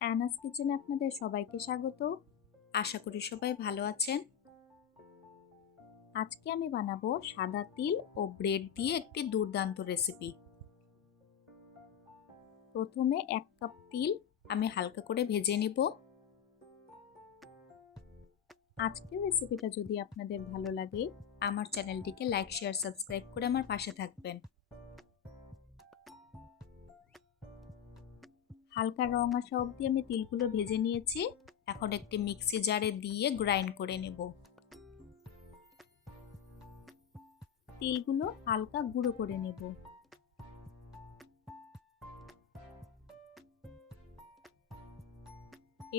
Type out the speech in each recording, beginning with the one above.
অ্যানাস কিচেনে আপনাদের সবাইকে স্বাগত। আশা করি সবাই ভালো আছেন। আজকে আমি বানাবো সাদা তিল ও ব্রেড দিয়ে একটি দুর্দান্ত রেসিপি। প্রথমে 1 কাপ তিল আমি হালকা করে ভেজে নিব। আজকের রেসিপিটা যদি আপনাদের ভালো লাগে, আমার চ্যানেলটিকে লাইক, শেয়ার, সাবস্ক্রাইব করে আমার পাশে থাকবেন। হালকা রং আসা অবধি আমি তিলগুলো ভেজে নিয়েছি। এখন একটি মিক্সি জারে দিয়ে গ্রাইন্ড করে নেব। তিলগুলো হালকা গুঁড়ো করে নেব।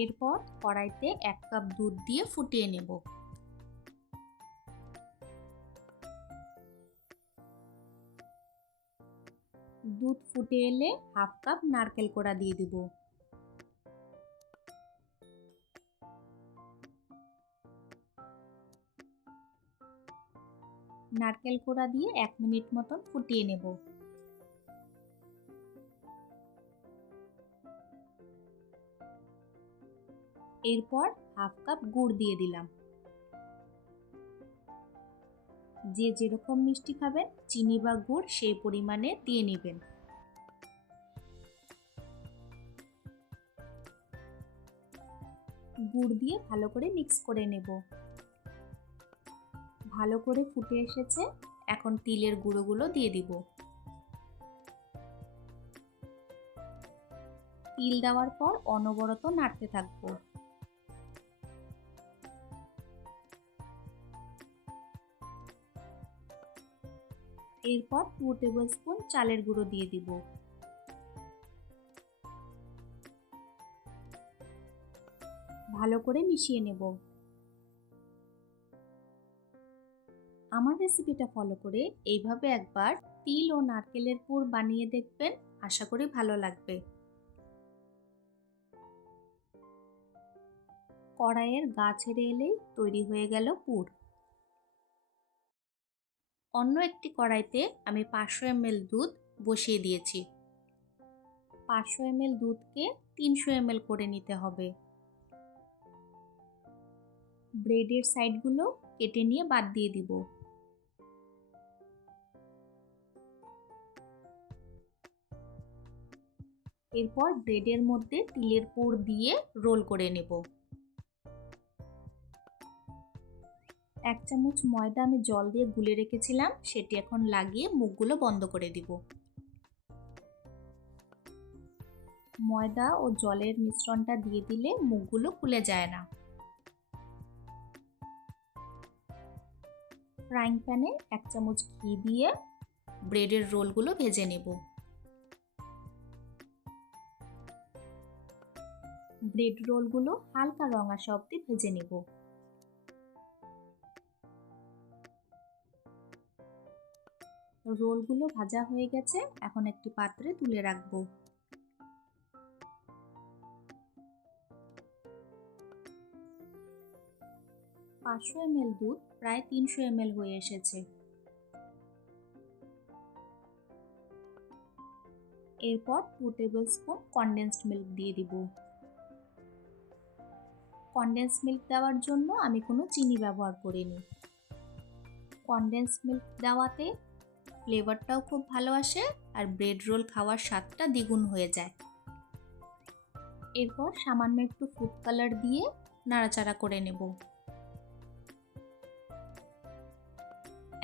এরপর কড়াইতে 1 কাপ দুধ দিয়ে ফুটিয়ে নেব। দুধ ফুটে এলে হাফ কাপ নারকেল কোড়া দিয়ে দিব। নারকেল কোড়া দিয়ে 1 মিনিট মতন ফুটিয়ে নেব। এরপর হাফ কাপ গুড় দিয়ে দিলাম। যে যেরকম মিষ্টি খাবেন চিনি বা গুড় সেই পরিমাণে দিয়ে নেবেন। গুড় দিয়ে ভালো করে মিক্স করে নেব। ভালো করে ফুটে এসেছে, এখন তিলের গুঁড়োগুলো দিয়ে দিব। তিল দেওয়ার পর অনবরত নাড়তে থাকবো। এরপর 2 টেবিল স্পুন চালের গুঁড়ো দিয়ে দিব। ভালো করে মিশিয়ে নেব। আমার রেসিপিটা ফলো করে এইভাবে একবার তিল ও নারকেলের পুর বানিয়ে দেখবেন, আশা করি ভালো লাগবে। কড়াইয়ের গা ছেড়ে এলেই তৈরি হয়ে গেল পুর। অন্য একটি কড়াইতে আমি 500 ml দুধ বসিয়ে দিয়েছি। 500 ml দুধকে 300 ml করে নিতে হবে। ব্রেডের সাইডগুলো কেটে নিয়ে বাদ দিয়ে দিব। এরপর ব্রেডের মধ্যে তিলের পুর দিয়ে রোল করে নেব। 1 চামচ ময়দা আমি জল দিয়ে গুলে রেখেছিলাম, সেটি এখন লাগিয়ে মুখগুলো বন্ধ করে দিব। ময়দা ও জলের মিশ্রণটা দিয়ে দিলে মুখগুলো খুলে যায় না। ফ্রাইং প্যানে 1 চামচ ঘি দিয়ে ব্রেডের রোলগুলো ভেজে নেব। ব্রেড রোলগুলো হালকা রং আসা অবধি ভেজে নেব। রোলগুলো ভাজা হয়ে গেছে, এখন একটি পাত্রে তুলে রাখবো। 500 ml দুধ প্রায় 300 ml হয়ে এসেছে। এরপর 2 টেবিল স্পুন কনডেন্সড মিল্ক দিয়ে দিব। কনডেন্সড মিল্ক দেওয়ার জন্য আমি কোনো চিনি ব্যবহার করিনি। কনডেন্সড মিল্ক দেওয়াতে ফ্লেভারটাও খুব ভালো আসে আর ব্রেড রোল খাওয়ার স্বাদটা দ্বিগুণ হয়ে যায়। এরপর সামান্য একটু ফুড কালার দিয়ে নাড়াচাড়া করে নেব।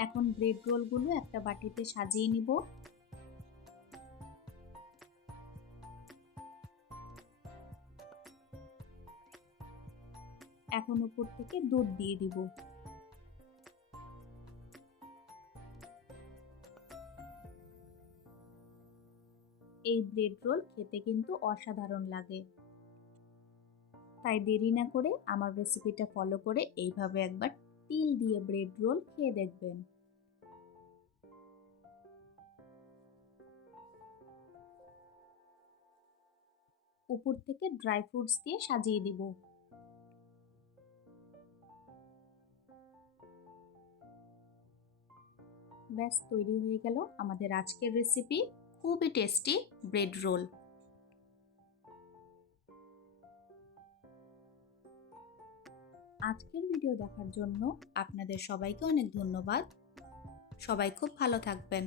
এখন ব্রেড রোলগুলো একটা বাটিতে সাজিয়ে নিব। এখন উপর থেকে দুধ দিয়ে দিব। এই ব্রেড রোল খেতে কিন্তু অসাধারণ লাগে। তাই দেরি না করে আমার রেসিপিটা ফলো করে এইভাবে একবার তিল দিয়ে ব্রেড রোল খেয়ে দেখবেন। উপর থেকে ড্রাই ফ্রুটস দিয়ে সাজিয়ে দিব। ব্যাস তৈরি হয়ে গেল আমাদের আজকের রেসিপি, খুবই টেস্টি ব্রেড রোল। আজকের ভিডিও দেখার জন্য আপনাদের সবাইকে অনেক ধন্যবাদ। সবাই খুব ভালো থাকবেন।